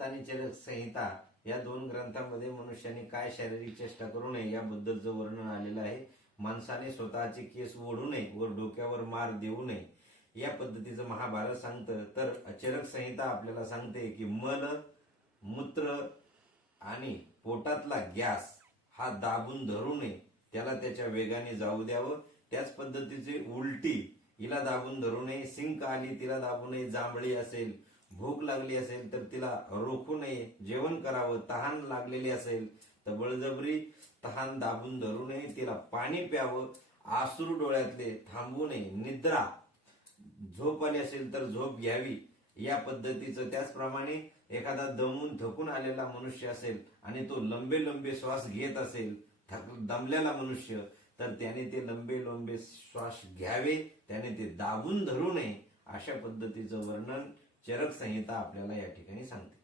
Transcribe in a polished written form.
महाभारत आणि चरक संहिता या दोन ग्रंथांमध्ये मनुष्याने काय शारीरिक चेष्टा करू नये याबद्दलचं वर्णन आलेलं आहे. माणसाने स्वतःचे केस ओढू नये व डोक्यावर मार देऊ नये या पद्धतीचं महाभारत सांगतं. तर चरक संहिता आपल्याला सांगते की मल, मूत्र आणि पोटातला गॅस हा दाबून धरू नये, त्याला त्याच्या वेगाने जाऊ द्यावं. त्याच पद्धतीचे उलटी हिला दाबून धरू नये, सिंक आली तिला दाबू नये, जांभळी असेल, भूक लागली असेल तर तिला रोखू नये, जेवण करावं, तहान लागलेली असेल तर बळजबरी तहान दाबून धरू नये, तिला पाणी प्यावं, आसरू डोळ्यातले थांबवू नये, निद्रा झोप आली असेल तर झोप घ्यावी या पद्धतीचं. त्याचप्रमाणे एखादा दमून थकून आलेला मनुष्य असेल आणि तो लंबे लंबे श्वास घेत असेल, दमलेला मनुष्य, तर त्याने ते लंबे लंबे श्वास घ्यावे, त्याने ते दाबून धरू नये अशा पद्धतीचं वर्णन चरक संहिता आपल्याला या ठिकाणी सांगते.